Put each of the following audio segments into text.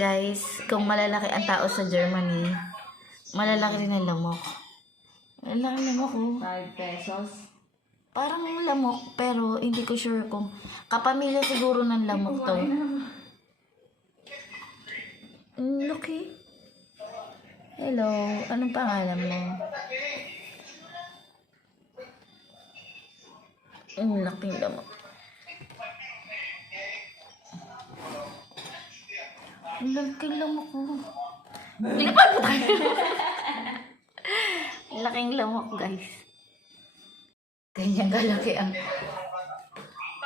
Guys, kung malalaki ang tao sa Germany, malalaki rin ang lamok. Malalaki ang lamok, oh. 5 pesos. Parang lamok, pero hindi ko sure kung kapamilya siguro ng lamok to. Laki. Hello, anong pangalan mo? Ang laking lamok. Ang laking lamok ko. Nilipad mo tayo. Ang laking lamok, guys. Ganyan kalaki ang...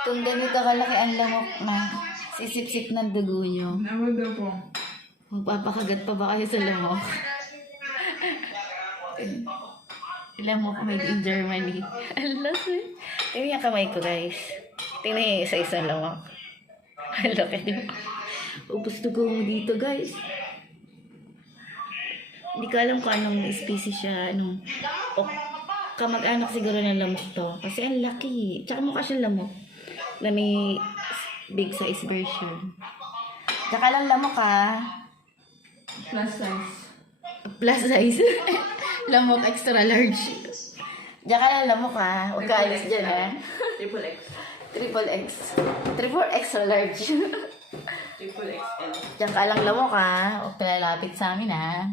Kung ganito kalaki ang lamok na sisip-sip ng dugo nyo, Naman daw po. magpapakagat pa ba kayo sa lamok? Lamok made in Germany. Ang laki. Tingnan yung kamay ko, guys. Tingnan yung isa-isa lamok. Ang laki, di ba? Ubus dugo mo dito, guys. Hindi ko alam kung anong species siya. O kamag-anak siguro ng lamok to. Kasi ang laki. Tsaka mukha siyang lamok. Na may big size version. Tsaka lang lamok, ha. Plus size. Plus size. Lamok extra large. Diyan ka lang lamok, ha. Huwag ka alis dyan, ha. Triple X. Triple X. Triple extra large. Triple XL. Diyan ka lang lamok, ha. Huwag ka lalapit sa amin, ha.